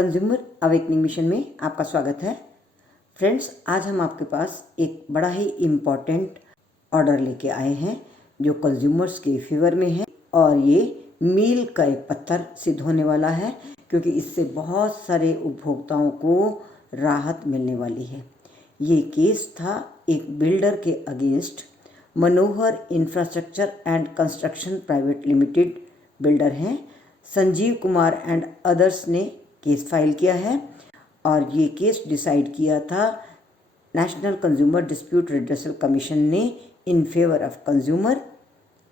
Consumer awakening mission में आपका स्वागत है। फ्रेंड्स, आज हम आपके पास एक बड़ा ही इम्पॉर्टेंट ऑर्डर लेके आए हैं जो कंज्यूमर्स के फेवर में है और ये मील का एक पत्थर सिद्ध होने वाला है, क्योंकि इससे बहुत सारे उपभोक्ताओं को राहत मिलने वाली है। ये केस था एक बिल्डर के against. Manohar infrastructure and construction private limited builder हैं, संजीव कुमार एंड अदर्स ने केस फाइल किया है और ये केस डिसाइड किया था national consumer dispute redressal commission ने in favour of consumer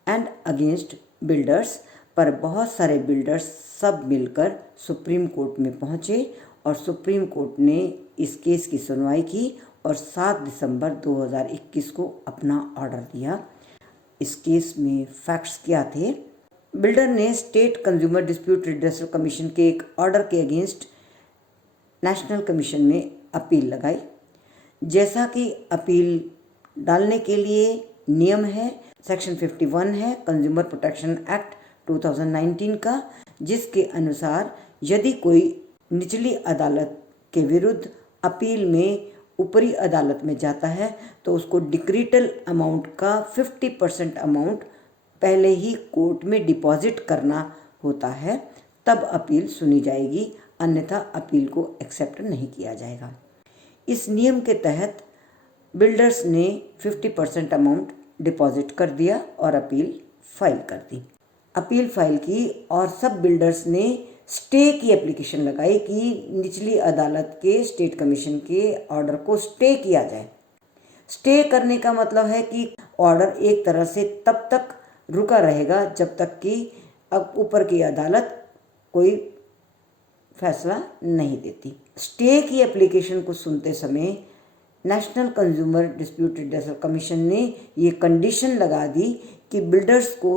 and against builders. पर बहुत सारे बिल्डर्स सब मिलकर सुप्रीम कोर्ट में पहुँचे और सुप्रीम कोर्ट ने इस केस की सुनवाई की और 7 दिसंबर 2021 को अपना ऑर्डर दिया। इस केस में फैक्ट्स क्या थे? बिल्डर ने state consumer dispute redressal commission के एक ऑर्डर के अगेंस्ट नेशनल कमीशन में अपील लगाई। जैसा कि अपील डालने के लिए नियम है, सेक्शन 51 है कंज्यूमर प्रोटेक्शन एक्ट 2019 का, जिसके अनुसार यदि कोई निचली अदालत के विरुद्ध अपील में ऊपरी अदालत में जाता है तो उसको डिक्रीटल अमाउंट का 50% अमाउंट पहले ही कोर्ट में डिपॉजिट करना होता है, तब अपील सुनी जाएगी, अन्यथा अपील को एक्सेप्ट नहीं किया जाएगा। इस नियम के तहत बिल्डर्स ने 50% अमाउंट डिपॉजिट कर दिया और अपील फाइल कर दी। अपील फाइल की और सब बिल्डर्स ने स्टे की एप्लीकेशन लगाई कि निचली अदालत के स्टेट कमीशन के ऑर्डर को स्टे किया जाए। स्टे करने का मतलब है कि ऑर्डर एक तरह से तब तक रुका रहेगा जब तक कि अब ऊपर की अदालत कोई फैसला नहीं देती। स्टे की एप्लीकेशन को सुनते समय national consumer dispute redressal commission ने ये कंडीशन लगा दी कि बिल्डर्स को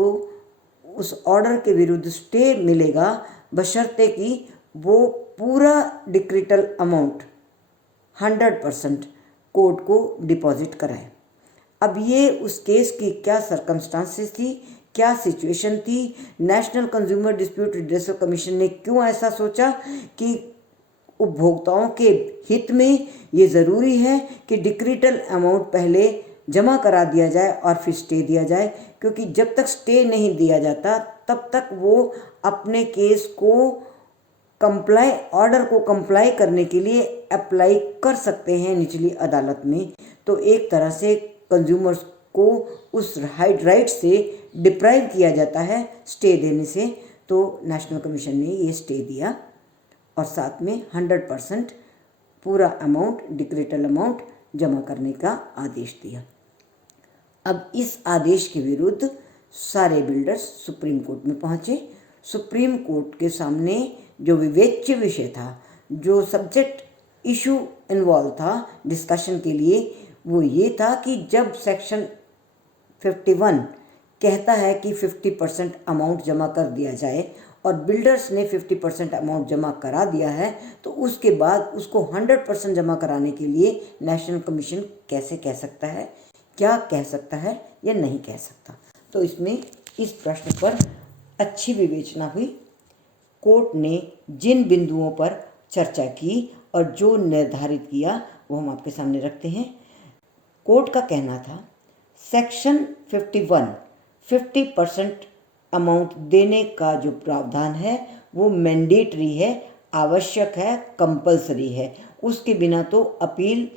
उस ऑर्डर के विरुद्ध स्टे मिलेगा बशर्ते कि वो पूरा डिक्रीटल अमाउंट 100% कोर्ट को डिपॉजिट कराए। अब ये उस केस की क्या सर्कमस्टांसेस थी, क्या सिचुएशन थी, national consumer dispute redressal commission ने क्यों ऐसा सोचा कि उपभोक्ताओं के हित में ये ज़रूरी है कि डिक्रीटल अमाउंट पहले जमा करा दिया जाए और फिर स्टे दिया जाए, क्योंकि जब तक स्टे नहीं दिया जाता तब तक वो अपने केस को ऑर्डर को कंप्लाई करने के लिए अप्लाई कर सकते हैं निचली अदालत में। तो एक तरह से कंज्यूमर्स को उस राइट से डिप्राइव किया जाता है स्टे देने से। तो नेशनल कमीशन ने ये स्टे दिया और साथ में 100% पूरा अमाउंट डिक्रीटल अमाउंट जमा करने का आदेश दिया। अब इस आदेश के विरुद्ध सारे बिल्डर्स सुप्रीम कोर्ट में पहुँचे। सुप्रीम कोर्ट के सामने जो विवेच्य विषय था, जो सब्जेक्ट इशू इन्वॉल्व था डिस्कशन के लिए, वो ये था कि जब सेक्शन 51 कहता है कि 50% अमाउंट जमा कर दिया जाए और बिल्डर्स ने 50% अमाउंट जमा करा दिया है, तो उसके बाद उसको 100% जमा कराने के लिए नेशनल कमीशन कैसे कह सकता है, क्या कह सकता है या नहीं कह सकता। तो इसमें इस प्रश्न पर अच्छी विवेचना हुई। कोर्ट ने जिन बिंदुओं पर चर्चा की और जो निर्धारित किया वो हम आपके सामने रखते हैं। कोर्ट का कहना था सेक्शन 51 50% अमाउंट देने का जो प्रावधान है वो मैंडेटरी है, आवश्यक है, कंपलसरी है। उसके बिना तो अपील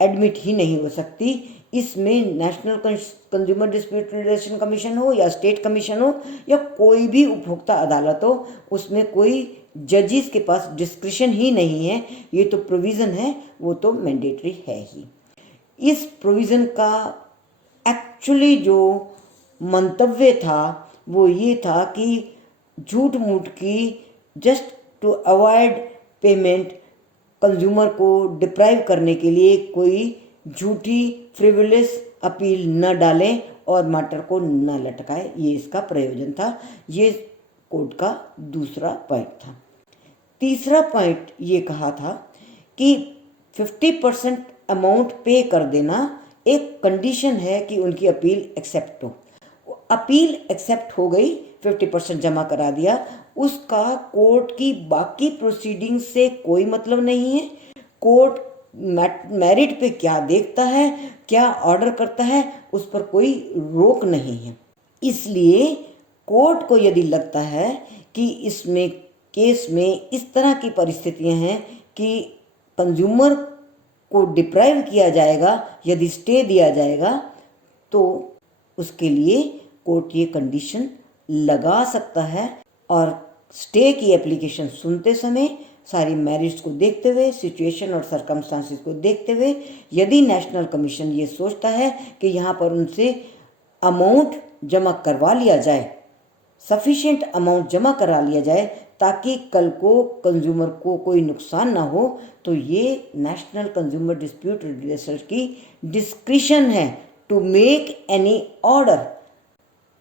एडमिट ही नहीं हो सकती। इसमें national consumer dispute redressal commission हो या स्टेट कमीशन हो या कोई भी उपभोक्ता अदालत हो, उसमें कोई जजिस के पास डिस्क्रिशन ही नहीं है। ये तो प्रोविज़न है, वो तो मैंडेटरी है ही। इस प्रोविज़न का एक्चुअली जो मंतव्य था वो ये था कि झूठ मूठ की just to avoid payment, consumer को डिप्राइव करने के लिए कोई झूठी फ्रिवुलस अपील न डालें और मैटर को न लटकाए, ये इसका प्रयोजन था। ये कोर्ट का दूसरा पॉइंट था। तीसरा पॉइंट ये कहा था कि 50% अमाउंट पे कर देना एक कंडीशन है कि उनकी अपील एक्सेप्ट हो। अपील एक्सेप्ट हो गई, 50% जमा करा दिया उसका कोर्ट की बाकी प्रोसीडिंग से कोई मतलब नहीं है। कोर्ट मेरिट पे क्या देखता है, क्या ऑर्डर करता है, उस पर कोई रोक नहीं है। इसलिए कोर्ट को यदि लगता है कि इसमें केस में इस तरह की परिस्थितियां हैं कि कंज्यूमर को डिप्राइव किया जाएगा, यदि स्टे दिया जाएगा, तो उसके लिए कोर्ट ये कंडीशन लगा सकता है। और स्टे की एप्लीकेशन सुनते समय सारी मेरिट्स को देखते हुए, सिचुएशन और सर्कमस्टांसिस को देखते हुए, यदि नेशनल कमीशन ये सोचता है कि यहाँ पर उनसे अमाउंट जमा करवा लिया जाए, सफिशिएंट अमाउंट जमा करा लिया जाए ताकि कल को कंज्यूमर को कोई नुकसान ना हो, तो ये नेशनल कंज्यूमर डिस्प्यूट रेजुलेशन की डिस्क्रिशन है टू मेक एनी ऑर्डर।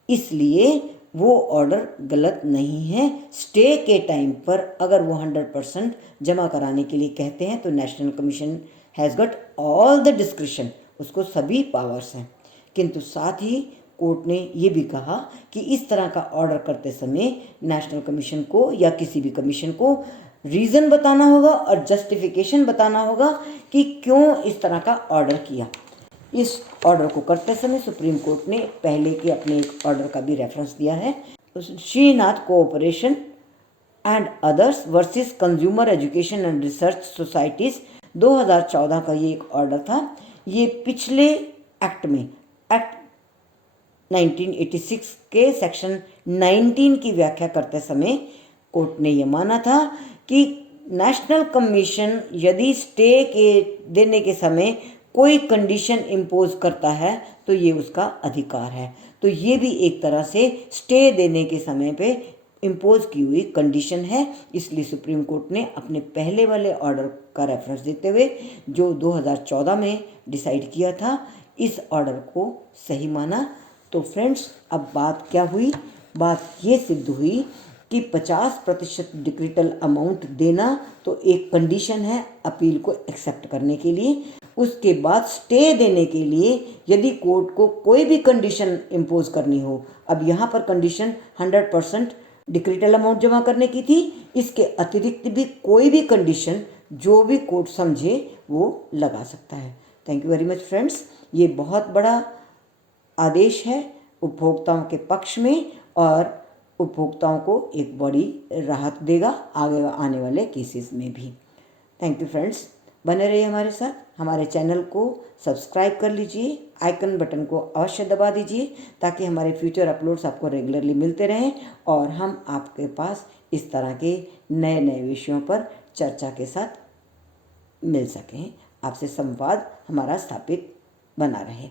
इसलिए वो ऑर्डर गलत नहीं है। स्टे के टाइम पर अगर वो 100% जमा कराने के लिए कहते हैं तो national commission has got all the discretion, उसको सभी पावर्स हैं। किंतु साथ ही कोर्ट ने ये भी कहा कि इस तरह का ऑर्डर करते समय नेशनल कमीशन को या किसी भी कमीशन को रीज़न बताना होगा और जस्टिफिकेशन बताना होगा कि क्यों इस तरह का ऑर्डर किया। इस ऑर्डर को करते समय सुप्रीम कोर्ट ने पहले के अपने एक ऑर्डर का भी रेफरेंस दिया है, Shrinath cooperation and others versus consumer education and research societies 2014 का ये एक ऑर्डर था। ये पिछले एक्ट में, एक्ट 1986 के सेक्शन 19 की व्याख्या करते समय कोर्ट ने ये माना था कि नेशनल कमीशन यदि स्टे के देने के समय कोई कंडीशन इम्पोज करता है तो ये उसका अधिकार है। तो ये भी एक तरह से स्टे देने के समय पे इम्पोज की हुई कंडीशन है। इसलिए सुप्रीम कोर्ट ने अपने पहले वाले ऑर्डर का रेफरेंस देते हुए जो 2014 में डिसाइड किया था, इस ऑर्डर को सही माना। तो फ्रेंड्स, अब बात क्या हुई? बात ये सिद्ध हुई कि 50% डिक्रिटल अमाउंट देना तो एक कंडीशन है अपील को एक्सेप्ट करने के लिए। उसके बाद स्टे देने के लिए यदि कोर्ट को कोई भी कंडीशन इम्पोज करनी हो, अब यहाँ पर कंडीशन 100% डिक्रिटल अमाउंट जमा करने की थी, इसके अतिरिक्त भी कोई भी कंडीशन जो भी कोर्ट समझे वो लगा सकता है। Thank you very much friends. ये बहुत बड़ा आदेश है उपभोक्ताओं के पक्ष में और उपभोक्ताओं को एक बड़ी राहत देगा आगे आने वाले केसेस में भी। थैंक यू फ्रेंड्स, बने रहिए हमारे साथ। हमारे चैनल को सब्सक्राइब कर लीजिए, आइकन बटन को अवश्य दबा दीजिए ताकि हमारे फ्यूचर अपलोड्स आपको रेगुलरली मिलते रहें और हम आपके पास इस तरह के नए नए विषयों पर चर्चा के साथ मिल सकें, आपसे संवाद हमारा स्थापित बना रहे।